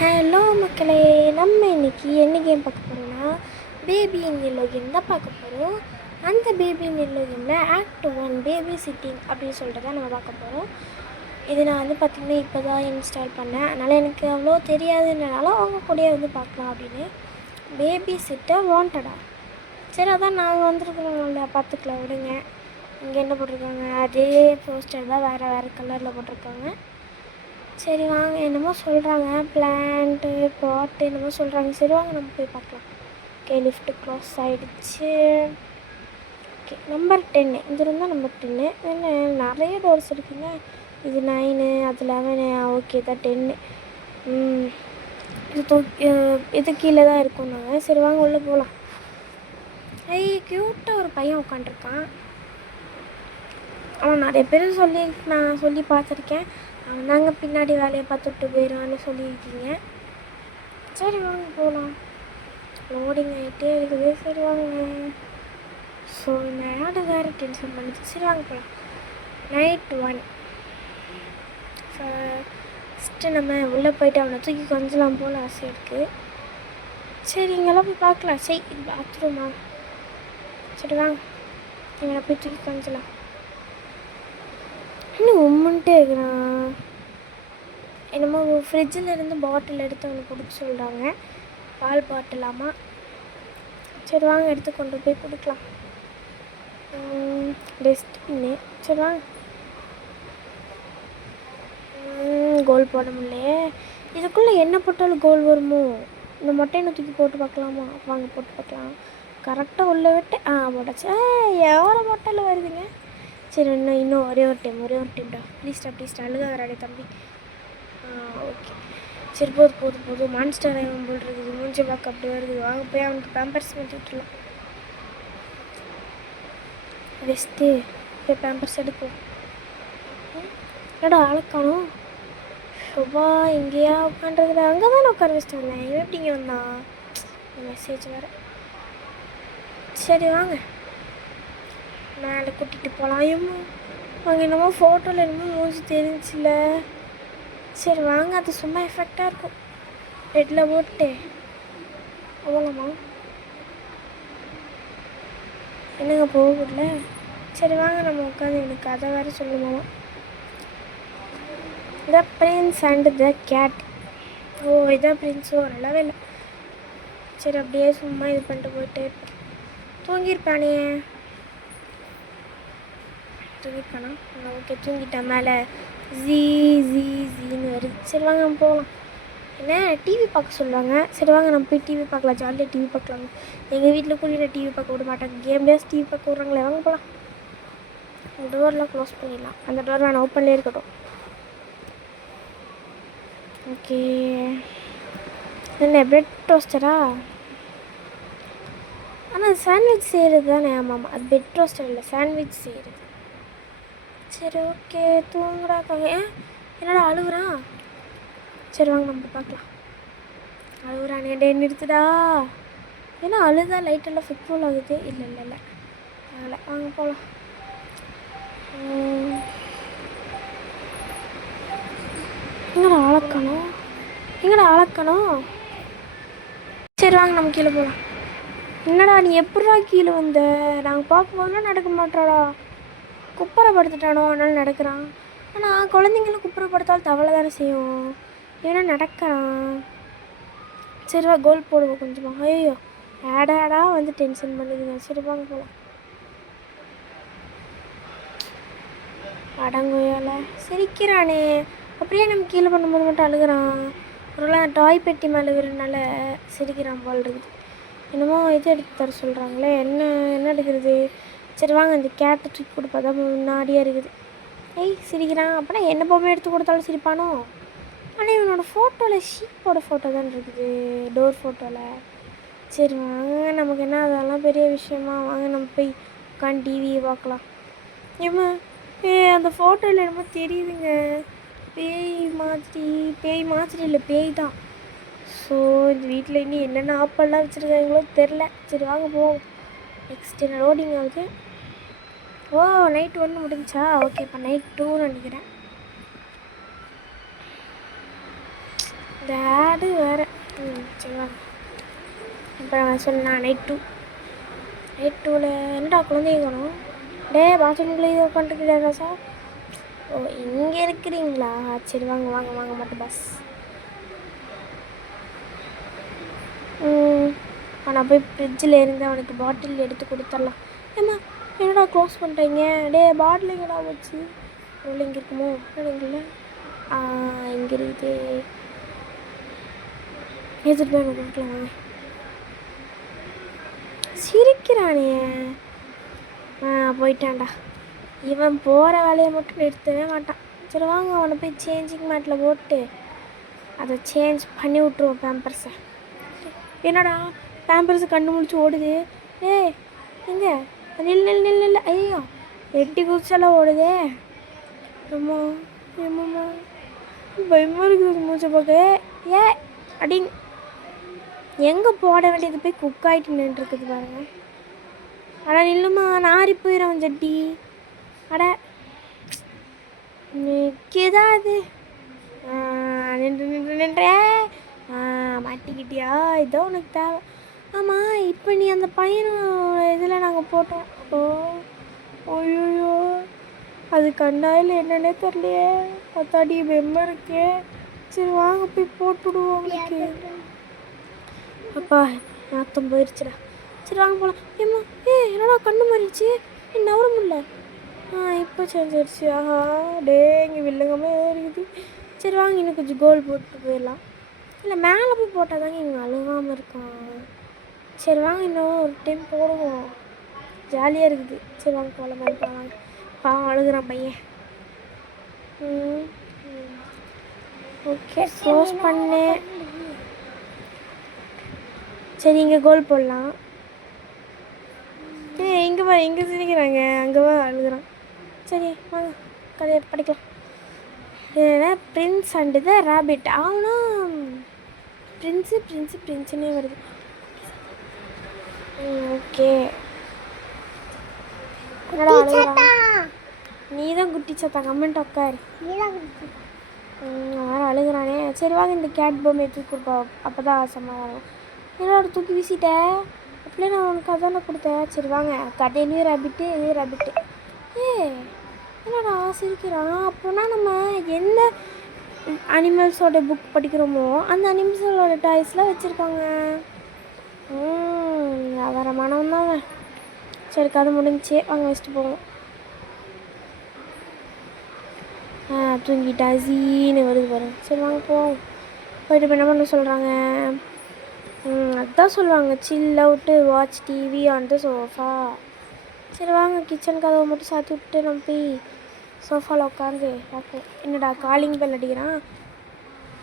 Hello மக்களே, நம்ம இன்றைக்கி என்ன கேம் பார்க்க போகிறோன்னா பேபி இன் எல்லோ கேம் தான் பார்க்க போகிறோம். அந்த பேபி இன் எல்லோ கேமில் ஆக்ட் 1 பேபி சிட்டிங் அப்படின்னு சொல்லிட்டு தான் நம்ம பார்க்க போகிறோம். இது நான் பார்த்திங்கன்னா இப்போ தான் இன்ஸ்டால் பண்ணேன். அதனால் எனக்கு அவ்வளோ தெரியாதுன்றனால அவங்க கூடயே பார்க்கலாம் அப்படின்னு. பேபி சிட்டர் வாண்டடா. சரி, அதான் நாங்கள் வந்துருக்குறோம்ல, பார்த்துக்கலாம் விடுங்க. இங்கே என்ன போட்டிருக்காங்க, அதே போஸ்டர் தான் வேறு கலரில் போட்டிருக்காங்க. சரி வாங்க, என்னமோ சொல்கிறாங்க, பிளான்ட்டு பாட்டு என்னமோ சொல்கிறாங்க. சரி வாங்க நம்ம போய் பார்க்கலாம். ஓகே, லிஃப்ட்டு க்ளாஸ் ஆகிடுச்சு. ஓகே, நம்பர் 10 இது இருந்தால் நம்பர் 10. என்ன நிறைய டோர்ஸ் இருக்குங்க. இது 9, அது 11. ஓகே தான் 10. இது கீழே தான் இருக்கும். நாங்கள் சரி வாங்க உள்ளே போகலாம். க்யூட்டாக ஒரு பையன் உட்காண்ட்ருக்கான். அவன் நிறைய பேர் நான் சொல்லி பார்த்துருக்கேன். அவன் தாங்க பின்னாடி வேலையை பார்த்துட்டு போயிடுவான்னு சொல்லியிருக்கீங்க. சரி வாங்க போகலாம். லோடிங் ஆகிட்டே இருக்குது. சரி வாங்க. ஸோ இந்த ஆடு வேறு டென்ஷன் பண்ணிச்சு. சரி வாங்க போகலாம். நைட் 1. ஃபஸ்ட்டு நம்ம உள்ளே போய்ட்டு அவனை தூக்கி கொஞ்சலாம் போல் ஆசை இருக்குது. சரி இங்கெல்லாம் போய் பார்க்கலாம். சரி இது பாத்ரூமா? சரி வாங்க, இவனை போய் தூக்கி கொஞ்சலாம். இன்னும் உம்முன்ட்டே இருக்கிறான். என்னமோ ஃப்ரிட்ஜில் இருந்து பாட்டில் எடுத்து அவனுக்கு கொடுக்க சொல்கிறாங்க. பால் பாட்டிலாமா? சரி வாங்க, எடுத்து கொண்டு போய் கொடுக்கலாம். டஸ்ட்பின்னு. சரி வாங்க. கோல் போட முடியலையே. இதுக்குள்ளே என்ன போட்டாலும் கோல் வருமோ? இந்த மொட்டையை தூக்கி போட்டு பார்க்கலாமா? வாங்க போட்டு பார்க்கலாம். கரெக்டாக உள்ளே விட்டு போட்டாச்சு. எவ்வளோ மொட்டையில் வருதுங்க. சரி இன்னும் ஒரே ஒரு டைம்டா. ப்ளீஸ்டா அழுகாதராடே தம்பி. ஓகே சரி, போதும். மான்ஸ்டர் ஆகும் போல் இருக்குது. மூஞ்சி பார்க்க அப்படி வருது. வாங்க போய் அவனுக்கு பேம்பர்ஸ் மாற்றி விட்டுலாம். ரெஸ்ட்டு போய் பேம்பர்ஸ் எடுப்போம். என்னடா ஆளக்கானோம். ரொம்ப எங்கேயா உட்காண்றதுல அங்கே தானே உட்கார வச்சுட்டு வந்தேன். இவன் எப்படிங்க வந்தான்? மெசேஜ் வேறு. சரி வாங்க மேலே கூட்டிகிட்டு போகலாம். அங்கே என்னமோ ஃபோட்டோவில் என்னமோ மூஞ்சி தெரிஞ்சில்ல. சரி வாங்க, அது சும்மா எஃபெக்டாக இருக்கும். ரெட்டில் போட்டு போகலாமா? என்னங்க போகல. சரி வாங்க நம்ம உட்காந்து எனக்கு கதை வேறு சொல்லுமாமா. The prince and the cat. இதான் பிரின்ஸோ? நல்லாவே இல்லை. சரி அப்படியே சும்மா இது பண்ணிட்டு போயிட்டே இருப்பேன். தூங்கியிருப்பானே. தூங்கிட்டானா? ஓகே தூங்கிட்டான். மேலே ஜீன்னு வருது. சரி வாங்க நம்ம போகலாம். என்ன டிவி பார்க்க சொல்லுவாங்க. சரி வாங்க நம்ம போய் டிவி பார்க்கலாம். ஜாலியாக டிவி பார்க்கலாம். எங்கள் வீட்டில் கூட்டிகிட்டு டிவி பார்க்க விட மாட்டாங்க. கேம்லேயே டிவி பார்க்க விட்றாங்களே. வாங்க போகலாம். டோர்லாம் க்ளோஸ் பண்ணிடலாம். அந்த டோர் நான் ஓப்பன்லேயே இருக்கட்டும். ஓகே, என்ன பிரெட் டோஸ்டரா? ஆனால் சாண்ட்விச் செய்கிறது தானே. ஆமாம், அது பிரெட் டோஸ்டர் இல்லை, சாண்ட்விச் செய்கிறது. சரி ஓகே, தூங்குறாக்காங்க. என்னடா அழுகுறான்? சரி வாங்க நம்ம பார்க்கலாம். அழுகுறானே. நிறுத்துடா. ஏன்னா அழுதா லைட்டெல்லாம் ஃபுட்பால் ஆகுது. இல்லை அதனால் வாங்க போகலாம். எங்கடா ஆளக்கணும். சரி வாங்க நம்ம கீழே போகலாம். என்னடா நீ எப்படா கீழே வந்த? நாங்கள் பார்க்கும்போதுலாம் நடக்க மாட்டாடா. குப்புறப்படுத்திட்டானோ, அதனால் நடக்கிறான். ஆனால் குழந்தைங்களும் குப்புறப்படுத்தாலும் தவளை தானே செய்யும். ஏன்னா நடக்கிறான். சரிவா கோல் போடுவோம் கொஞ்சமாக. ஐயோ ஆடாடா வந்து டென்ஷன் பண்ணுதுங்க. சரி வாங்க போகலாம். அடங்கோயால சிரிக்கிறானே. அப்படியே நம்ம கீழே பண்ணும்போது மட்டும் அழுகிறான். ஒருவேளை டாய் பெட்டி மேலே விடுறதுனால சிரிக்கிறான் போல் இருக்குது. என்னமோ இது எடுத்து தர சொல்கிறாங்களே. என்ன எடுக்கிறது? சரி வாங்க அந்த கேட்டை தூக்கி கொடுப்பா தான் முன்னாடியே இருக்குது. சிரிக்கிறான். அப்படின்னா என்ன பொம்மை எடுத்து கொடுத்தாலும் சிரிப்பானோ? ஆனால் இவனோட ஃபோட்டோவில் ஷீப்போட ஃபோட்டோ தான் இருக்குது, டோர் ஃபோட்டோவில். சரி வாங்க, நமக்கு என்ன அதெல்லாம் பெரிய விஷயமா? வாங்க நம்ம போய் உட்காந்து டிவியை பார்க்கலாம். அந்த ஃபோட்டோவில் என்னமோ தெரியுதுங்க, பேய் மாதிரி இல்லை, பேய் தான். ஸோ இந்த வீட்டில் இன்னும் என்னென்ன ஆப்பெல்லாம் வச்சுருக்காங்களோ தெரில. சரி வாங்க போவோம். நெக்ஸ்ட் என்ன லோடிங் ஆகுது. நைட் 1 முடிஞ்சா? ஓகே, இப்போ நைட் 2 நினைக்கிறேன். டேடு வேறு. சரி வாங்க. இப்போ நான் சொன்னேன் நைட் டூவில் என்னடா குழந்தைங்க காணும். பாத்ரூம்குள்ளே இது உட்காந்துருக்கா சார். ஓ இங்கே இருக்கிறீங்களா? சரி வாங்க வாங்க வாங்க மட்டும் பஸ். நான் போய் ஃப்ரிட்ஜில் இருந்து அவனுக்கு பாட்டில் எடுத்து கொடுத்துடலாம். ஏம்மா என்னடா க்ளோஸ் பண்ணுறீங்க? பாட்டில் எங்கடா வச்சு எவ்வளோ இங்கே இருக்குமோ இல்லைங்கள? இங்கே இருக்குது. எடுத்துகிட்டு போய் எனக்கு கொடுக்கலாம் வாங்க. சிரிக்கிறானே. போயிட்டான்டா. இவன் போகிற வேலையை மட்டும் நிறுத்தவே மாட்டான். சரி வாங்க அவனை போய் சேஞ்சிங் மேட்டில் போட்டு அதை சேஞ்ச் பண்ணி விட்ருவோம் பேம்பர்ஸை. என்னடா பேம்பர்ஸை கண்டு முடிச்சு ஓடுது. எங்கே நில். ஐயோ எட்டி குதிச்செல்லாம் ஓடுதே. ஏம்மா பயமாக இருக்குது மூச்சை பார்க்க. அடிங் எங்கே போட வேண்டியது போய் குக் ஆகிட்டு நின்றுருக்குது பாருங்க. நில்லுமா நாரி போயிடும் ஜட்டி. நிற்கதா அது. நின்று மாட்டிக்கிட்டியா? இதோ உனக்கு தேவை. ஆமாம் இப்போ நீ அந்த பையனோட இதில் நாங்கள் போட்டோம். ஐயோ அது கண்டாயில் என்னன்னே தெரியலையே. பத்தாடி வெம்மை இருக்கே. சரி வாங்க போய் போட்டுவிடுவோம் உங்களுக்கு. அப்பா நாத்தம் போயிடுச்சுடா. சரி வாங்க போகலாம். ஏம்மா என்னடா கண்ணு மாறிடுச்சு. நவர முடியல. இப்போ செஞ்சிருச்சு. இங்கே வில்லங்கமே இருக்குது. சரி வாங்க இன்னும் கொஞ்சம் கோல் போட்டு போயிடலாம். இல்லை மேலே போய் போட்டால் தாங்க இங்கே அழுகாமல் இருக்கான். சரி வாங்க இன்னும் ஒரு டைம் போடுவோம். ஜாலியாக இருக்குது. சரி வாங்க போகலாம். மேலே போகலாம். பாவம் அழுகுறான் பையன். ஓகே க்ளோஸ் பண்ணேன். சரி இங்கே கோல் போடலாம். இங்கே வா இங்கே சிரிக்கிறாங்க. அங்கே வா அழுகுறான். சரி வாங்க கதையை படிக்கலாம். ஏன்னா பிரின்ஸ் அண்டு த ரேபிட். அவனும் பிரின்ஸுன்னே வருது. ஓகே என்னடா அழுகுறான்? நீ தான் குட்டி சத்தா. கமெண்ட் உட்காரு. வேறு அழுகுறானே. சரி வாங்க இந்த கேட் பொம்மையை தூக்கி கொடுப்போம். அப்போ தான் சமாதானம். என்னோட தூக்கி வீசிட்டேன். அப்படியே நான் உனக்கு அதான கொடுத்தேன். சரி வாங்க கடையிலையும் ரேபிட்டு இதையும் ரேபிட்டு. என்னடா சிரிக்கிறான்? அப்போனா நம்ம என்ன அனிமல்ஸோட புக் படிக்கிறோமோ அந்த அனிமல்ஸோட டாய்ஸ்லாம் வச்சுருக்காங்க. வேறு மனம் தான். சரி கதை முடிஞ்சு வாங்க வச்சுட்டு போவோம். தூங்கிட்டா ஜீன்னு வருது பாருங்க. சரி வாங்க போவோம். போயிட்டு இப்போ என்ன பண்ண சொல்கிறாங்க? அதுதான் சொல்லுவாங்க chill out watch TV on the sofa. சரி வாங்க கிச்சன் கதவை மட்டும் சாத்தி விட்டு நம்ம போய் சோஃபாவில் உட்காந்து பார்ப்போம். என்னடா காலிங் பெல் அடிக்கிறான்.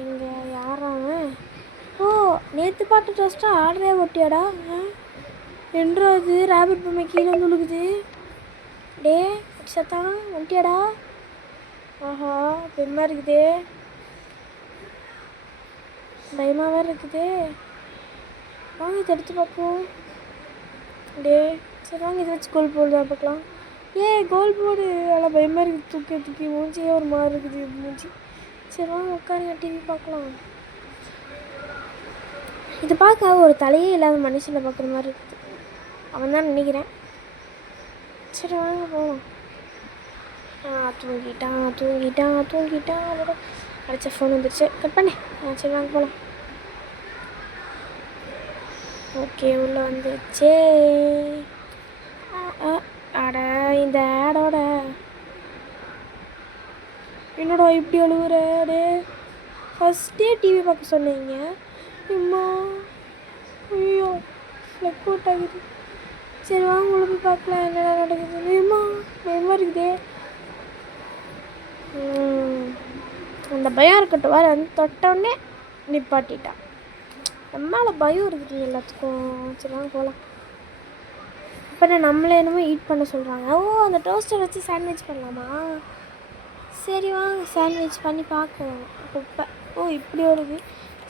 எங்கே யாராவன்? நேற்று பாட்டு ட்ரெஸ்ட்டாக ஆர்டரே ஓட்டியாடா. என்றாவது ரேபிட் பொம்மை கீழே வந்து விழுகுது. சத்தான் ஒட்டியாடா. பெருமா இருக்குதே. பயமாக வேறு இருக்குதே. வாங்க இதை எடுத்து பார்ப்போம். சரி வாங்க இதை வச்சு கோல் போடு தான் பார்க்கலாம். கோல் போடு. நல்லா பயமாக இருக்குது. தூக்கி மூஞ்சியே ஒரு மாதிரி இருக்குது மூஞ்சி. சரி வாங்க உட்காருங்க டிவி பார்க்கலாம். இது பார்க்க ஒரு தலையே இல்லாத மனுஷனை பார்க்குற மாதிரி இருக்குது. அவன் தான் நினைக்கிறேன். சரி வாங்க போகலாம். தூங்கிட்டான். அதோட அடித்த ஃபோன் வந்துடுச்சு. கட் பண்ணு. சரி வாங்க போகலாம். ஓகே உள்ளே வந்துடுச்சே. இந்த ஆடோட என்னடா இப்படி அழுகுற? ஃபஸ்ட்டே டிவி பார்க்க சொன்னீங்க. அம்மா ஐயோ ஃப்ளக் அவுட் ஆகுது. சரி வாங்க உள்ள போய் பார்க்கலாம் என்னடா நடக்குது. பயமாக இருக்குதே. அந்த பயம் இருக்கட்டும். வேறு வந்து தொட்டோடனே நிப்பாட்டிட்டான். நம்மளால பயம் இருக்குது எல்லாத்துக்கும். சரி வாங்க போகலாம். இப்போ நம்மளே என்னமோ ஈட் பண்ண சொல்கிறாங்க. அந்த டோஸ்ட்டை வச்சு சாண்ட்விச் பண்ணலாமா? சரி வாங்க சாண்ட்விச் பண்ணி பார்க்கலாம். குப்பை இப்படி வருது.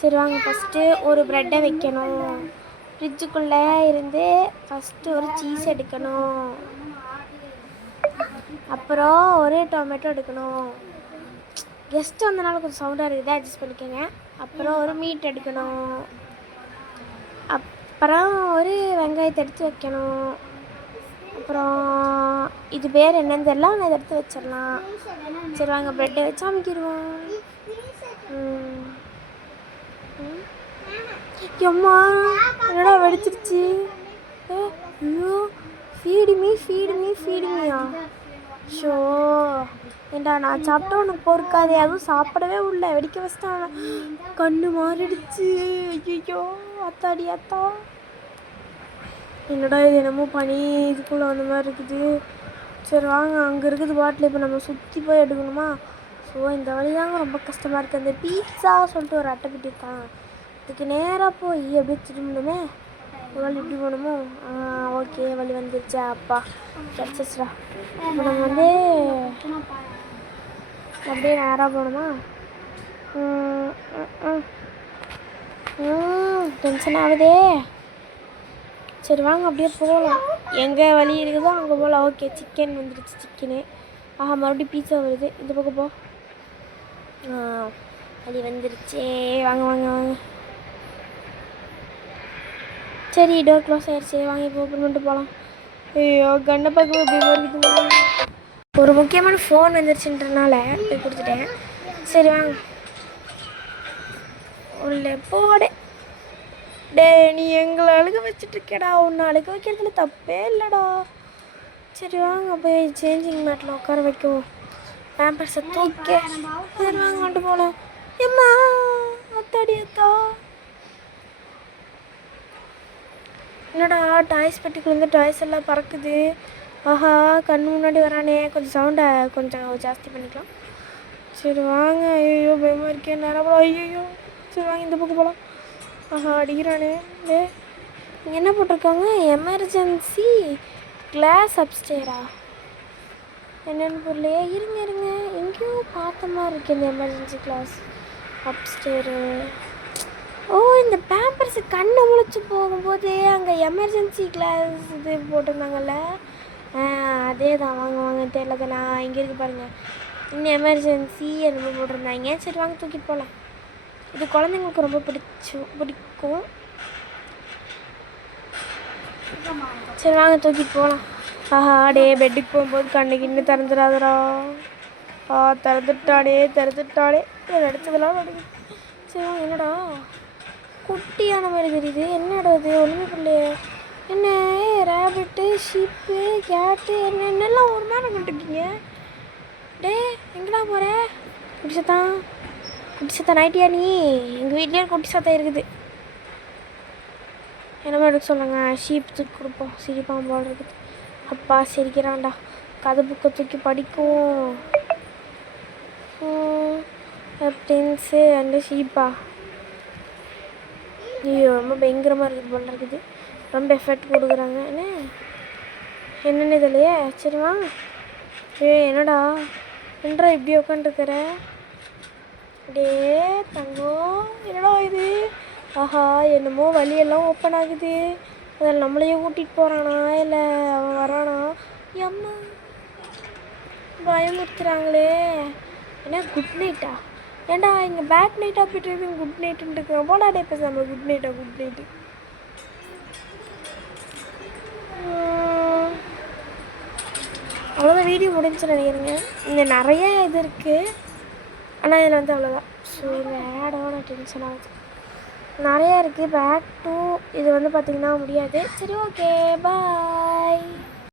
சரி வாங்க ஃபஸ்ட்டு ஒரு ப்ரெட்டை வைக்கணும். ஃப்ரிட்ஜுக்குள்ளே இருந்து ஃபஸ்ட்டு ஒரு சீஸ் எடுக்கணும். அப்புறம் ஒரு டொமேட்டோ எடுக்கணும். கெஸ்ட்டு வந்தனால கொஞ்சம் சவுண்டாக இருக்குது. அட்ஜஸ்ட் பண்ணிக்கோங்க. அப்புறம் ஒரு மீட் எடுக்கணும், அப்புறம் ஒரு வெங்காயத்தை எடுத்து வைக்கணும், அப்புறம் இது பேர் என்னன்னு தெரியல, ஆனால் இதை எடுத்து வச்சிடலாம். சரி வாங்க ப்ரெட்டை வச்சு அமைக்கிடுவோம். எம்மா என்னடா வெடிச்சிருச்சு. ஐயோ ஃபீடுமியா. ஷோ ஏண்டா நான் சாப்பிட்டா உனக்கு பொறுக்காதே, அதுவும் சாப்பிடவே உள்ள வெடிக்க வச்சிட்டான். கண்ணு மாறிடுச்சு. ஐயோ அத்தாடி அத்தா. என்னடா இது என்னமோ பனி இதுக்குள்ளே வந்த மாதிரி இருக்குது. சரி வாங்க, அங்கே இருக்குது பாட்டில், இப்போ நம்ம சுற்றி போய் எடுக்கணுமா? ஸோ இந்த வழிதாங்க ரொம்ப கஷ்டமாக இருக்குது. அந்த பீட்சா சொல்லிட்டு ஒரு அட்டைப்பெட்டி இருக்கான், இதுக்கு நேராக போய் அப்படியே திரும்பணுமே. ஒரு வழி இப்படி போகணுமோ? ஓகே வழி வந்துருச்சா? அப்பா கிடச்சிச்சுடா. இப்போ நம்ம வந்து அப்படியே நேராக போகணுமா? டென்ஷன் ஆகுதே. சரி வாங்க அப்படியே போகலாம், எங்கே வழி இருக்குதோ அங்கே போகலாம். ஓகே சிக்கன் வந்துடுச்சு, சிக்கனு. மறுபடியும் பீட்சா வருது, இந்த பக்கம் போ. வழி வந்துருச்சே, வாங்க வாங்க வாங்க. சரி டோர் க்ளோஸ் ஆயிடுச்சு, வாங்கி இப்போ ஓப்பன் பண்ணிட்டு போகலாம். ஐயோ கண்ணை பார்க்க எப்படி வருது. ஒரு முக்கியமான ஃபோன் வந்துருச்சுன்றனால போய் கொடுத்துட்டேன். சரி வாங்க உள்ள போட. டே நீ எங்களை அழுக வச்சுட்ருக்கேடா, உன்னை அழுக வைக்கிறதுல தப்பே இல்லைடா. சரி வாங்க போய் சேஞ்சிங் மேட்டில் உட்கார வைக்குவோம், பேம்பர்ஸை தூக்க. சரி வாங்க கொண்டு போகலாம். ஏம்மா அத்தாடி அத்தா. என்னடா டாய்ஸ் பெட்டிக்குள்ளேருந்து டாய்ஸ் எல்லாம் பறக்குது. கண்ணு முன்னாடி வரானே, கொஞ்சம் சவுண்டை கொஞ்சம் ஜாஸ்தி பண்ணிக்கலாம். சரி வாங்க. ஐயோ பயமாக இருக்கேன், நேரம் போகலாம். ஐயோ சரி வாங்க இந்த பக்கம் போகலாம். அடிக்கிறானே. இங்கே என்ன போட்டிருக்காங்க, எமர்ஜென்சி கிளாஸ் அப்ஸ்டேரா? என்னென்னு பொருளையே. இருங்க எங்கேயோ பார்த்த மாதிரி இருக்கு இந்த எமர்ஜென்சி கிளாஸ் அப்ஸ்டேரு. இந்த பேம்பர்ஸு கண்ணை முழிச்சு போகும்போது அங்கே எமர்ஜென்சி கிளாஸ் இது போட்டிருந்தாங்கல்ல, அதே தான். வாங்க வாங்க தெரியல நான் இங்கே இருக்கு பாருங்கள், இன்னும் எமர்ஜென்சி என்னமோ போட்டிருந்தாங்க. சரி வாங்க தூக்கிட்டு போகலாம், இது குழந்தைங்களுக்கு ரொம்ப பிடிக்கும். சரி வாங்க தூக்கிட்டு போகலாம். டே பெட்டுக்கு போகும்போது கண்ணுக்கு இன்னும் திறந்துடாதரா. திறந்துட்டாடே எடுத்ததெல்லாம் நடக்குது. சரி வாங்க. என்னடா குட்டியான மாதிரி தெரியுது, என்னடா இது ஒன்றுமே பிள்ளையே. என்ன ரேபிட்டு ஷீப்பு கேட்டு என்னென்னலாம் ஒரு மாதிரி பண்ணிட்டுருக்கீங்க. டே எங்கடா போகிற? குட்டி சத்தா நைட்டியா நீ? எங்கள் வீட்லேயே குட்டி சத்தம் இருக்குது. என்ன மாதிரி எடுக்க சொல்லுங்க, ஷீப் தூக்கி கொடுப்போம், சிரிப்பான் போல் இருக்குது. அப்பா சிரிக்கிறான்டா, கதை புக்கை தூக்கி படிக்கும். பிரின்ஸு அண்டு ஷீப்பா. ஐயோ ரொம்ப பயங்கரமாக இருக்குது போல் இருக்குது, ரொம்ப எஃபெக்ட் கொடுக்குறாங்க. என்னென்னு இதுலையே. சரி வா. என்னடா இப்படி உட்காந்துருக்குற? டே தங்கம் என்னடா இது? என்னமோ வழியெல்லாம் ஓப்பன் ஆகுது, அதில் நம்மளையே கூட்டிகிட்டு போகிறானா இல்லை அவன் வரானா? அம்மா பயமுறுத்துறாங்களே. என்ன குட் நைட்டா? ஏண்டா இங்கே பேட் நைட்டாக போய்ட்டு குட் நைட்டுன்னு இருக்கிறோம். போடாடே பேசாமல் குட் நைட்டு. அவ்வளோதான், வீடியோ முடிஞ்சு நினைக்கிறேங்க. இங்கே நிறைய இது இருக்குது, ஆனால் இதில் வந்து அவ்வளோதான். ஸோ இந்த ஆடோட டென்ஷன் ஆகுது, நிறையா இருக்குது. பேக் டூ இது வந்து பார்த்திங்கன்னா முடியாது. சரி ஓகே பாய்.